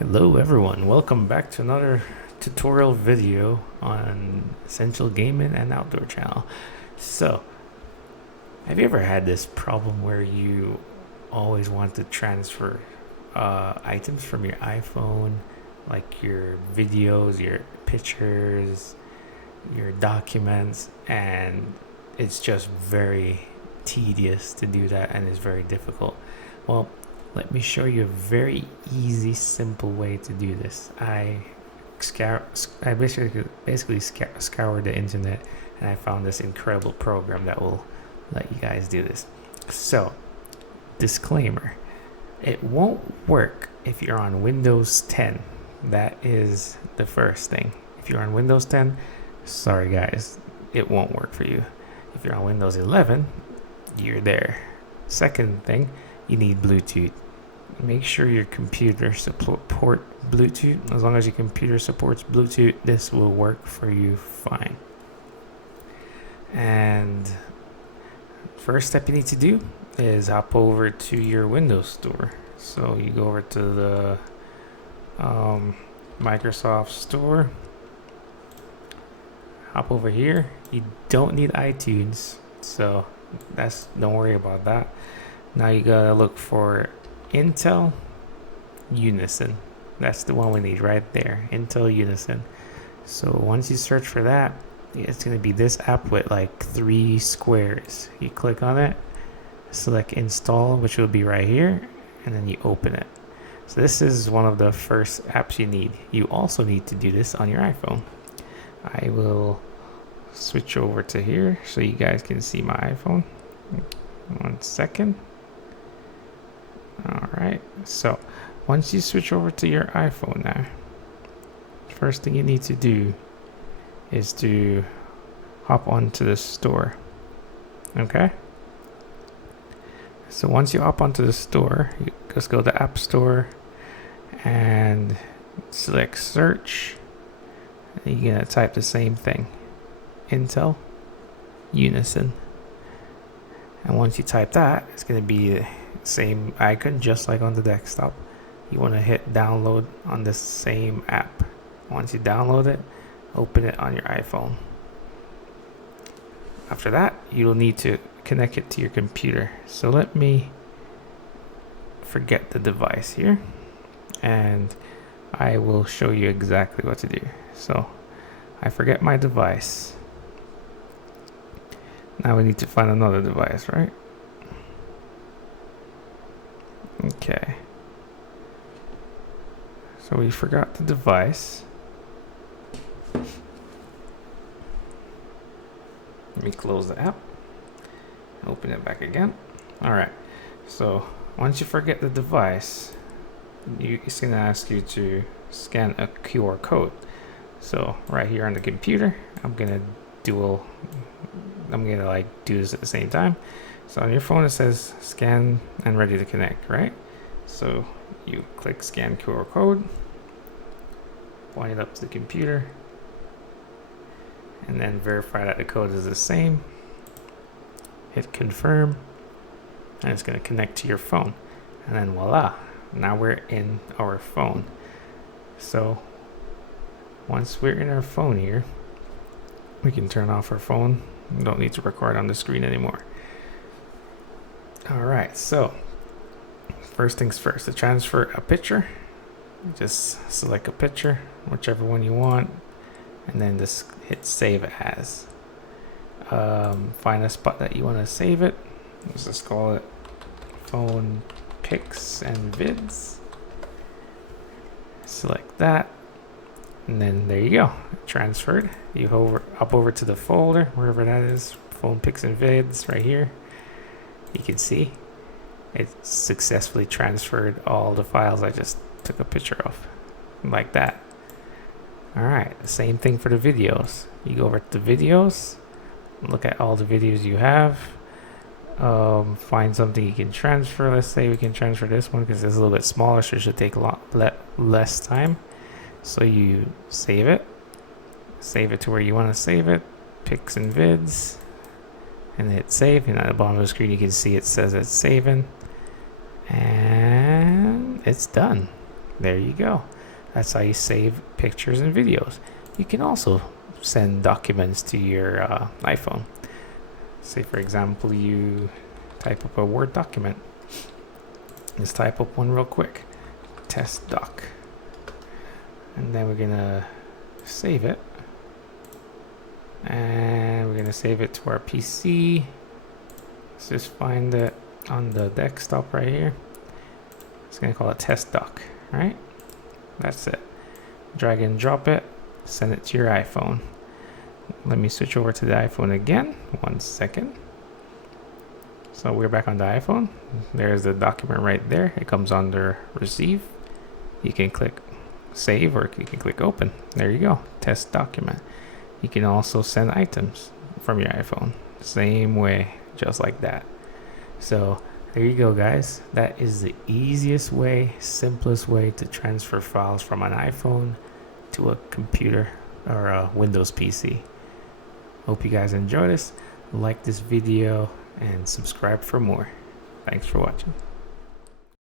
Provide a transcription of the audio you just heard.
Hello everyone, welcome back to another tutorial video on Essential Gaming and Outdoor channel. So, have you ever had this problem where you always want to transfer items from your iPhone, like your videos, your pictures, your documents, and it's just very tedious to do that and it's very difficult? Well, let me show you a very easy, simple way to do this. I basically scoured the internet and I found this incredible program that will let you guys do this. So, disclaimer, it won't work if you're on Windows 10. That is the first thing. If you're on Windows 10, sorry guys, it won't work for you. If you're on Windows 11, you're there. Second thing, you need Bluetooth. Make sure your computer support Bluetooth. As long as your computer supports Bluetooth, this will work for you fine. And first step you need to do is hop over to your Windows Store. So you go over to the Microsoft Store. Hop over here. You don't need iTunes, so don't worry about that. Now you gotta look for Intel Unison. That's the one we need right there, Intel Unison. So once you search for that, it's going to be this app with like 3 squares. You click on it, select install, which will be right here, and then you open it. So this is one of the first apps you need. You also need to do this on your iPhone. I will switch over to here so you guys can see my iPhone. 1 second. Alright, so once you switch over to your iPhone now, first thing you need to do is to hop onto the store. Okay? So once you hop onto the store, you just go to App Store and select search. And you're going to type the same thing, Intel Unison. And once you type that, it's going to be the same icon just like on the desktop. You want to hit download on the same app. Once you download it, open it on your iPhone. After that, you'll need to connect it to your computer. So let me forget the device here and I will show you exactly what to do. So I forget my device. Now we need to find another device, right? Okay. So we forgot the device. Let me close the app. Open it back again. Alright. So once you forget the device, it's going to ask you to scan a QR code. So right here on the computer, I'm going to do this at the same time. So on your phone it says scan and ready to connect, right? So you click scan QR code, point it up to the computer, and then verify that the code is the same. Hit confirm, and it's going to connect to your phone. And then voila, now we're in our phone. So once we're in our phone here, we can turn off our phone. We don't need to record on the screen anymore. Alright, so first things first, to transfer a picture, just select a picture, whichever one you want, and then just hit save as. Find a spot that you want to save it. Let's just call it phone pics and vids. Select that, and then there you go, transferred. You up over to the folder, wherever that is, phone pics and vids, right here. You can see it successfully transferred all the files I just took a picture of, like that. Alright, the same thing for the videos. You go over to the videos, look at all the videos you have, find something you can transfer. Let's say we can transfer this one because it's a little bit smaller, so it should take a lot less time. So you save it to where you want to save it, pics and vids, and hit save. And at the bottom of the screen you can see it says it's saving, and it's done. There you go. That's how you save pictures and videos. You can also send documents to your iPhone. Say, for example, you type up a Word document. Let's type up one real quick. Test doc. And then we're going to save it. And we're going to save it to our PC. Let's just find it on the desktop right here. It's going to call it test doc, right? That's it. Drag and drop it, send it to your iPhone. Let me switch over to the iPhone again. 1 second. So we're back on the iPhone. There's the document right there. It comes under receive. You can click save or you can click open. There you go. Test document. You can also send items from your iPhone. Same way, just like that. So there you go, guys. That is the easiest way, simplest way to transfer files from an iPhone to a computer or a Windows PC. Hope you guys enjoy this. Like this video and subscribe for more. Thanks for watching.